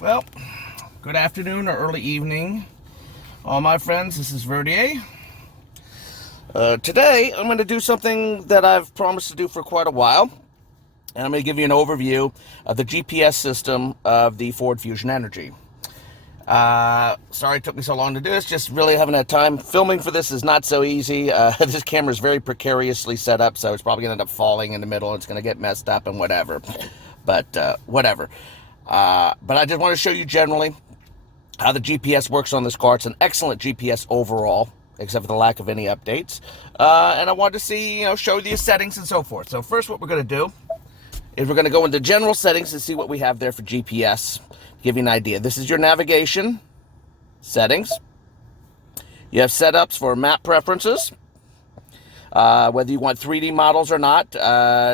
Well, good afternoon or early evening, all my friends. This is Verdier. Today, I'm going to do something that I've promised to do for quite a while, and I'm going to give you an overview of the GPS system of the Ford Fusion Energi. Sorry it took me so long to do this, just really haven't had time. Filming for this is not so easy. This camera is very precariously set up, so it's probably going to end up falling in the middle. It's going to get messed up and whatever, but whatever. But I just want to show you generally how the GPS works on this car. It's an excellent GPS overall, except for the lack of any updates. And I wanted to see, show you the settings and so forth. So first what we're going to do is we're going to go into general settings and see what we have there for GPS. Give you an idea. This is your navigation settings. You have setups for map preferences, whether you want 3D models or not.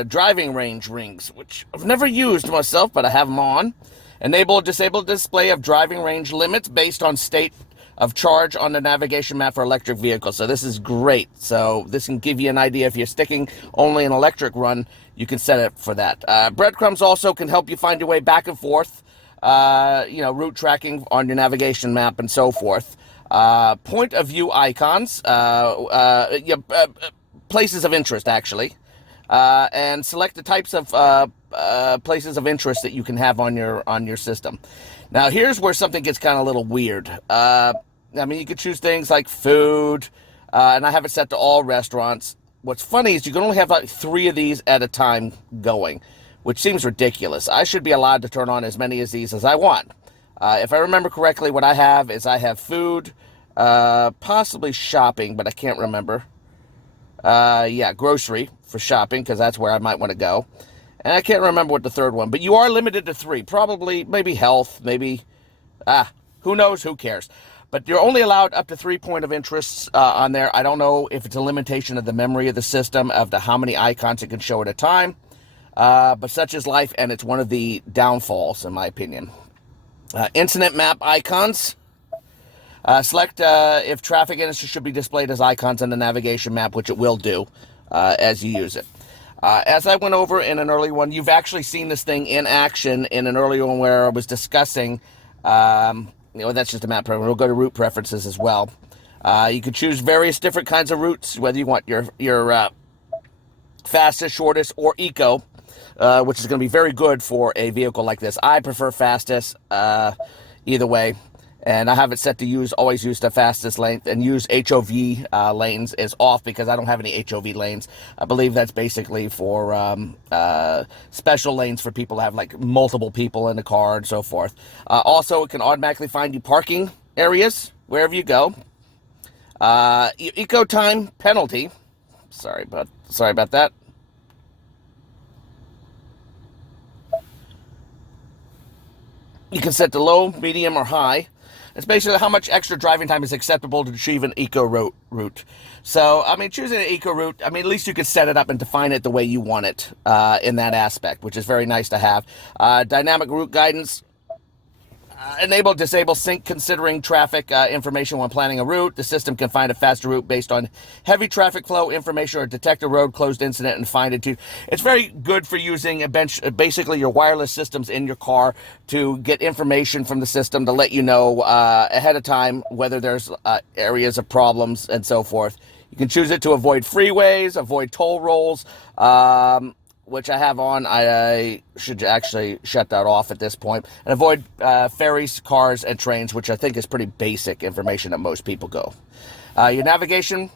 Driving range rings, which I've never used myself, but I have them on. Enable or disable display of driving range limits based on state of charge on the navigation map for electric vehicles. So this is great. So this can give you an idea. If you're sticking only an electric run, you can set it for that. Breadcrumbs also can help you find your way back and forth. Route tracking on your navigation map and so forth. Point of view icons, places of interest actually, and select the types of places of interest that you can have on your system. Now here's where something gets kind of a little weird. You could choose things like food, and I have it set to all restaurants. What's funny is you can only have like 3 of these at a time going, which seems ridiculous. I should be allowed to turn on as many of these as I want. If I remember correctly, what I have food, possibly shopping, but I can't remember. Grocery for shopping, because that's where I might want to go. And I can't remember what the third one, but you are limited to 3. Probably, maybe health, maybe, who knows, who cares. But you're only allowed up to 3 point of interests on there. I don't know if it's a limitation of the memory of the system, of how many icons it can show at a time. But such is life, and it's one of the downfalls, in my opinion. Incident map icons. Select if traffic incidents should be displayed as icons on the navigation map, which it will do as you use it. As I went over in an early one, you've actually seen this thing in action in an earlier one where I was discussing, that's just a map preference. We'll go to route preferences as well. You can choose various different kinds of routes, whether you want your fastest, shortest, or eco, which is going to be very good for a vehicle like this. I prefer fastest either way. And I have it set to always use the fastest length, and use HOV lanes is off because I don't have any HOV lanes. I believe that's basically for special lanes for people that have like multiple people in the car and so forth. Also, it can automatically find you parking areas wherever you go. Eco time penalty. Sorry about that. You can set to low, medium, or high. It's basically how much extra driving time is acceptable to achieve an eco route. So, choosing an eco route, at least you can set it up and define it the way you want it in that aspect, which is very nice to have. Dynamic route guidance. Enable, disable sync considering traffic information when planning a route. The system can find a faster route based on heavy traffic flow information, or detect a road closed incident and find it to. It's very good for using basically your wireless systems in your car to get information from the system to let you know ahead of time whether there's areas of problems and so forth. You can choose it to avoid freeways, avoid toll rolls, which I have on. I should actually shut that off at this point. And avoid ferries, cars, and trains, which I think is pretty basic information that most people go. Your navigation,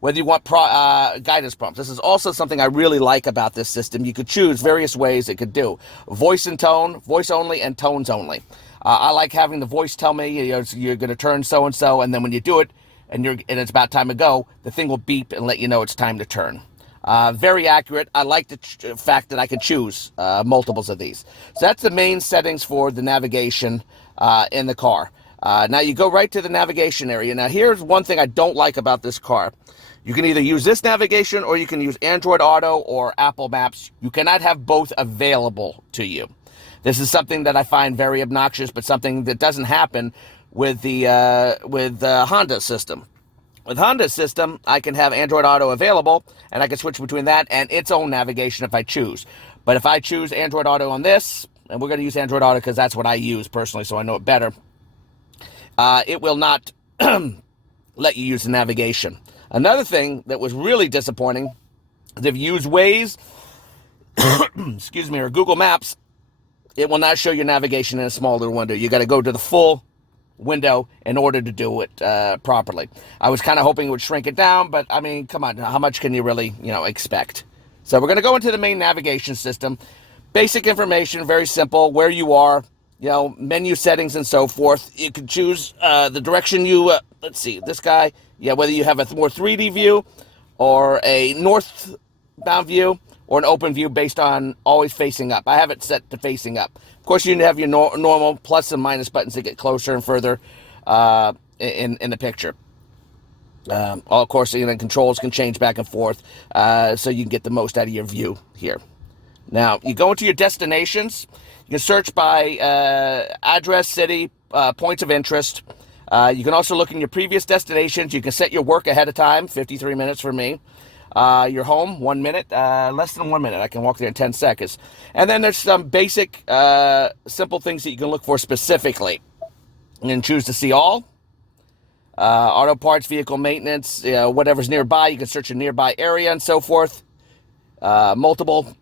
whether you want guidance prompts. This is also something I really like about this system. You could choose various ways it could do. Voice and tone, voice only, and tones only. I like having the voice tell me, you're going to turn so-and-so, and then when you do it, and it's about time to go, the thing will beep and let you know it's time to turn. Very accurate. I like the fact that I can choose multiples of these. So that's the main settings for the navigation in the car. Now you go right to the navigation area. Now here's one thing I don't like about this car. You can either use this navigation or you can use Android Auto or Apple Maps. You cannot have both available to you. This is something that I find very obnoxious, but something that doesn't happen with the Honda system. With Honda's system, I can have Android Auto available, and I can switch between that and its own navigation if I choose. But if I choose Android Auto on this, and we're going to use Android Auto because that's what I use personally, so I know it better, it will not let you use the navigation. Another thing that was really disappointing is if you use Waze, excuse me, or Google Maps, it will not show your navigation in a small little window. You got to go to the full window in order to do it properly. I was kind of hoping it would shrink it down, but I mean, come on, how much can you really, expect? So we're going to go into the main navigation system. Basic information, very simple, where you are, menu settings and so forth. You can choose the direction you, let's see, this guy, whether you have a more 3D view or a northbound view or an open view based on always facing up. I have it set to facing up. Of course, you have your normal plus and minus buttons to get closer and further in the picture. Of course, controls can change back and forth so you can get the most out of your view here. Now, you go into your destinations. You can search by address, city, points of interest. You can also look in your previous destinations. You can set your work ahead of time, 53 minutes for me. Your home, 1 minute, less than 1 minute. I can walk there in 10 seconds. And then there's some basic, simple things that you can look for specifically. You can choose to see all. Auto parts, vehicle maintenance, whatever's nearby. You can search a nearby area and so forth. Multiple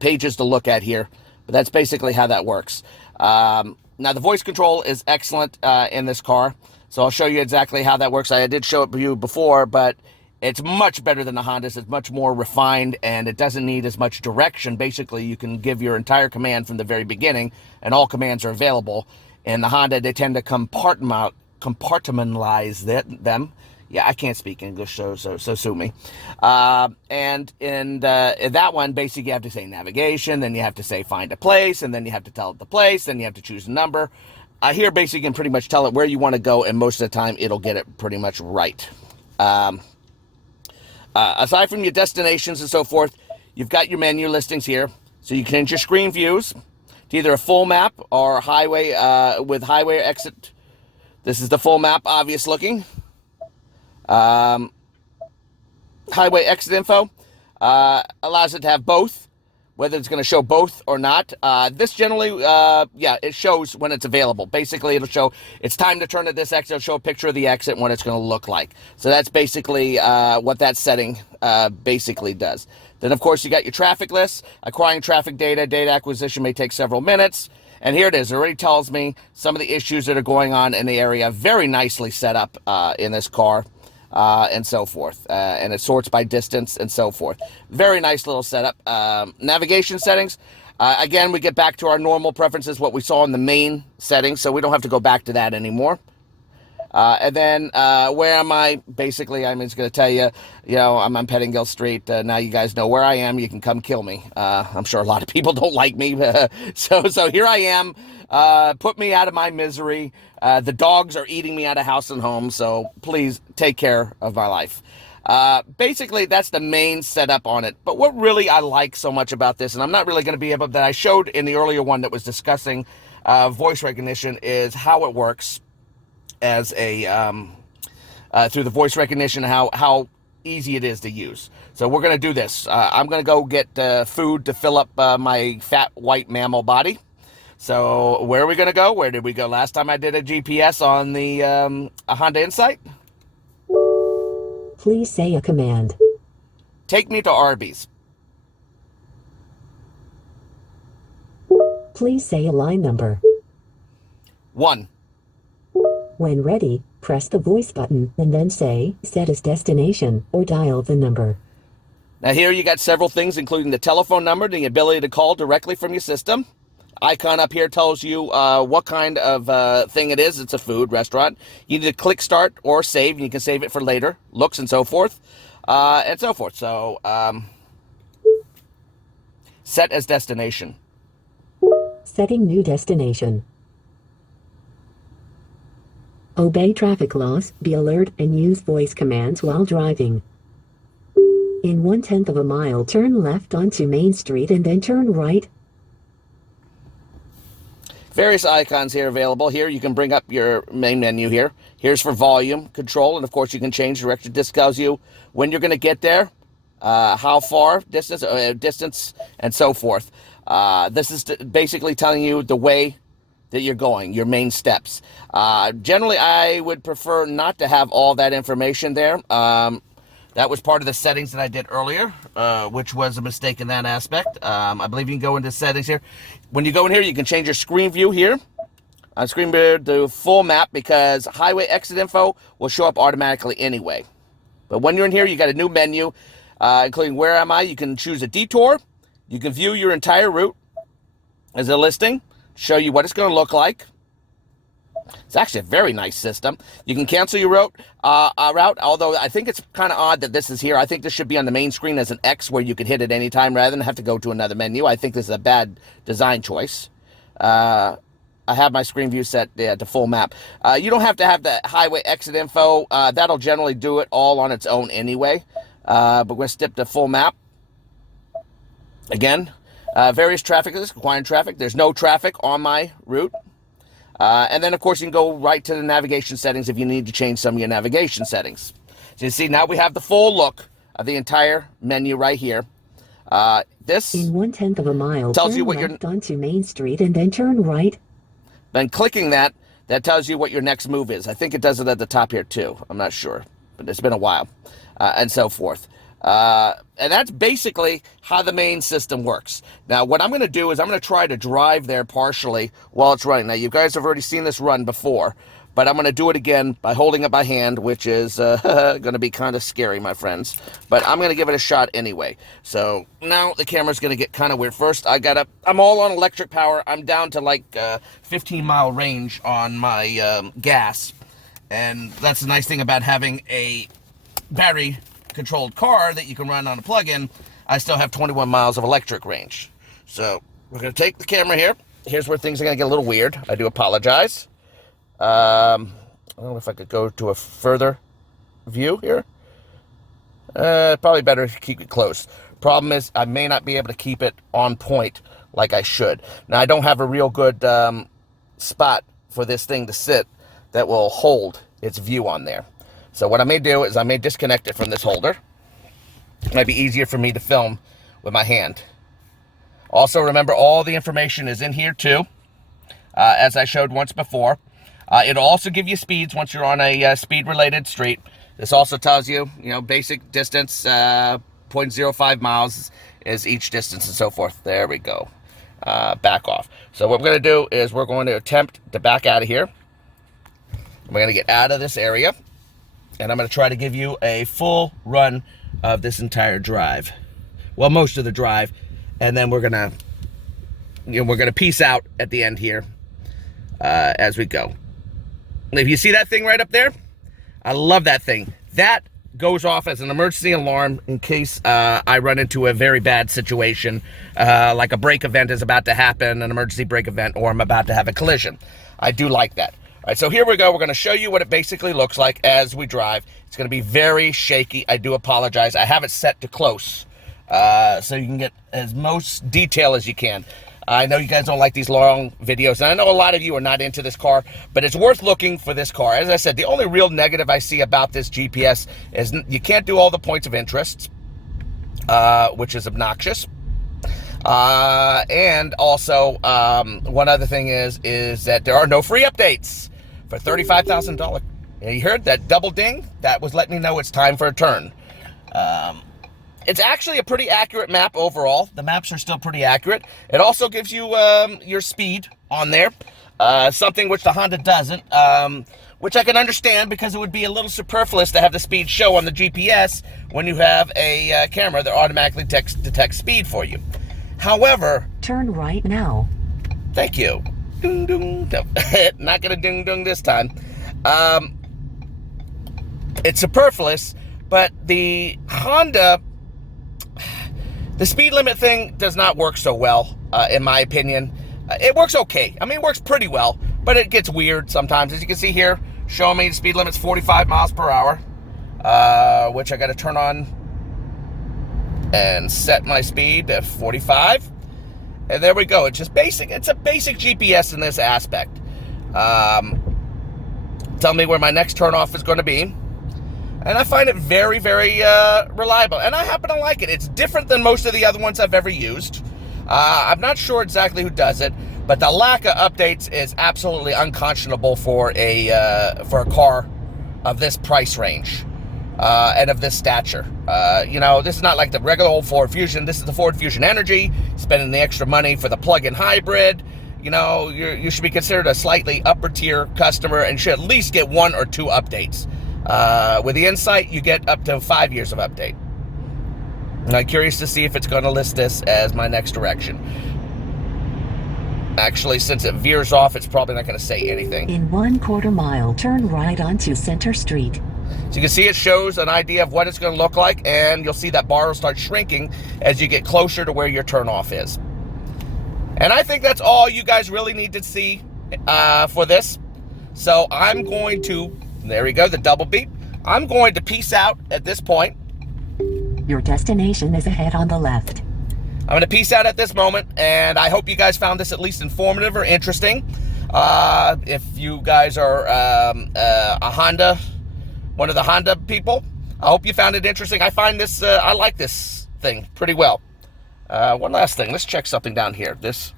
pages to look at here. But that's basically how that works. Now, the voice control is excellent in this car. So I'll show you exactly how that works. I did show it to you before, but it's much better than the Hondas. It's much more refined, and it doesn't need as much direction. Basically, you can give your entire command from the very beginning, and all commands are available. In the Honda, they tend to compartmentalize them. Yeah, I can't speak English, so sue me. And in that one, basically, you have to say navigation, then you have to say find a place, and then you have to tell it the place, then you have to choose a number. Here, basically, you can pretty much tell it where you want to go, and most of the time, it'll get it pretty much right. Aside from your destinations and so forth, you've got your menu listings here. So you can change your screen views to either a full map or highway with highway exit. This is the full map, obvious looking. Highway exit info allows it to have both, whether it's going to show both or not. This generally, it shows when it's available. Basically, it'll show it's time to turn at this exit. It'll show a picture of the exit and what it's going to look like. So that's basically what that setting basically does. Then, of course, you got your traffic list. Acquiring traffic data. Data acquisition may take several minutes. And here it is. It already tells me some of the issues that are going on in the area. Very nicely set up in this car. And so forth. And it sorts by distance and so forth. Very nice little setup. Navigation settings. Again, we get back to our normal preferences, what we saw in the main settings, so we don't have to go back to that anymore. And then, where am I? Basically, I'm just going to tell you, I'm on Pettingill Street. Now you guys know where I am. You can come kill me. I'm sure a lot of people don't like me. So here I am. Put me out of my misery. The dogs are eating me out of house and home, so please take care of my life. Basically, that's the main setup on it. But what really I like so much about this, and I'm not really going to be able, that I showed in the earlier one that was discussing voice recognition, is how it works as a through the voice recognition, how easy it is to use. So we're going to do this. I'm going to go get food to fill up my fat white mammal body. So where are we going to go? Where did we go last time I did a GPS on the a Honda Insight? Please say a command. Take me to Arby's. Please say a line number. 1. When ready, press the voice button and then say, set as destination, or dial the number. Now here you got several things, including the telephone number, the ability to call directly from your system. Icon up here tells you what kind of thing it is. It's a food restaurant. You need to click start or save, and you can save it for later. Looks and so forth. So, set as destination. Setting new destination. Obey traffic laws, be alert, and use voice commands while driving. In 1/10 of a mile, turn left onto Main Street and then turn right. Various icons here available. Here you can bring up your main menu here. Here's for volume control, and of course you can change direction. This tells you when you're going to get there, how far, distance, and so forth. This is basically telling you the way that you're going, your main steps. Generally, I would prefer not to have all that information there. That was part of the settings that I did earlier, which was a mistake in that aspect. I believe you can go into settings here. When you go in here, you can change your screen view here. Screen view to full map, because highway exit info will show up automatically anyway. But when you're in here, you got a new menu, including where am I. You can choose a detour. You can view your entire route as a listing, show you what it's going to look like. It's actually a very nice system. You can cancel your route, although I think it's kind of odd that this is here. I think this should be on the main screen as an X where you could hit it anytime rather than have to go to another menu. I think this is a bad design choice. I have my screen view set to full map. You don't have to have the highway exit info. That'll generally do it all on its own anyway. But we're going to step to full map. Again, various traffic lists, requiring traffic. There's no traffic on my route. And then, of course, you can go right to the navigation settings if you need to change some of your navigation settings. So you see, now we have the full look of the entire menu right here. This in 1/10 of a mile, tells turn you what left onto Main Street and then turn right. Then clicking that tells you what your next move is. I think it does it at the top here too. I'm not sure, but it's been a while, and so forth. And that's basically how the main system works. Now, what I'm going to do is I'm going to try to drive there partially while it's running. Now, you guys have already seen this run before, but I'm going to do it again by holding it by hand, which is going to be kind of scary, my friends. But I'm going to give it a shot anyway. So now the camera's going to get kind of weird. First, I'm all on electric power. I'm down to like 15-mile range on my gas. And that's the nice thing about having a battery controlled car that you can run on a plug-in. I still have 21 miles of electric range. So we're going to take the camera here. Here's where things are going to get a little weird. I do apologize. I don't know if I could go to a further view here. Probably better to keep it close. Problem is, I may not be able to keep it on point like I should. Now, I don't have a real good spot for this thing to sit that will hold its view on there. So what I may do is I may disconnect it from this holder. It might be easier for me to film with my hand. Also, remember, all the information is in here too, as I showed once before. It'll also give you speeds once you're on a speed-related street. This also tells you, basic distance, 0.05 miles is each distance and so forth. There we go. Back off. So what we're going to do is we're going to attempt to back out of here. We're going to get out of this area. And I'm going to try to give you a full run of this entire drive. Well, most of the drive. And then we're going to peace out at the end here as we go. If you see that thing right up there, I love that thing. That goes off as an emergency alarm in case I run into a very bad situation, like a brake event is about to happen, an emergency brake event, or I'm about to have a collision. I do like that. All right, so here we go. We're going to show you what it basically looks like as we drive. It's going to be very shaky. I do apologize. I have it set to close so you can get as most detail as you can. I know you guys don't like these long videos, and I know a lot of you are not into this car, but it's worth looking for this car. As I said, the only real negative I see about this GPS is you can't do all the points of interest, which is obnoxious. And also, one other thing is that there are no free updates for $35,000. You heard that double ding? That was letting me know it's time for a turn. It's actually a pretty accurate map overall. The maps are still pretty accurate. It also gives you your speed on there, something which the Honda doesn't, which I can understand because it would be a little superfluous to have the speed show on the GPS when you have a camera that automatically detects speed for you. However, turn right now. Thank you. Ding, ding. No, not gonna ding ding this time. It's superfluous, but the Honda, the speed limit thing does not work so well, in my opinion. It works okay. I mean, it works pretty well, but it gets weird sometimes. As you can see here, showing me the speed limit's 45 miles per hour, which I got to turn on and set my speed to 45. And there we go. It's just basic. It's a basic GPS in this aspect. Tell me where my next turnoff is going to be. And I find it very, very reliable. And I happen to like it. It's different than most of the other ones I've ever used. I'm not sure exactly who does it, but the lack of updates is absolutely unconscionable for a car of this price range and of this stature. This is not like the regular old Ford Fusion. This is the Ford Fusion Energi. Spending the extra money for the plug-in hybrid. You should be considered a slightly upper tier customer and should at least get 1 or 2 updates. With the Insight, you get up to 5 years of update. And I'm curious to see if it's going to list this as my next direction. Actually, since it veers off, it's probably not going to say anything. In 1/4 mile, turn right onto Center Street. So you can see it shows an idea of what it's going to look like, and you'll see that bar will start shrinking as you get closer to where your turnoff is. And I think that's all you guys really need to see for this. So I'm going to, there we go, the double beep. I'm going to peace out at this point. Your destination is ahead on the left. I'm going to peace out at this moment, and I hope you guys found this at least informative or interesting. If you guys are a Honda, one of the Honda people, I hope you found it interesting. I find this, I like this thing pretty well. One last thing, let's check something down here. This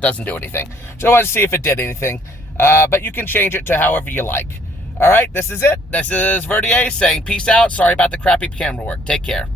doesn't do anything. So I wanted to see if it did anything, but you can change it to however you like. All right, this is it. This is Verdier saying peace out. Sorry about the crappy camera work. Take care.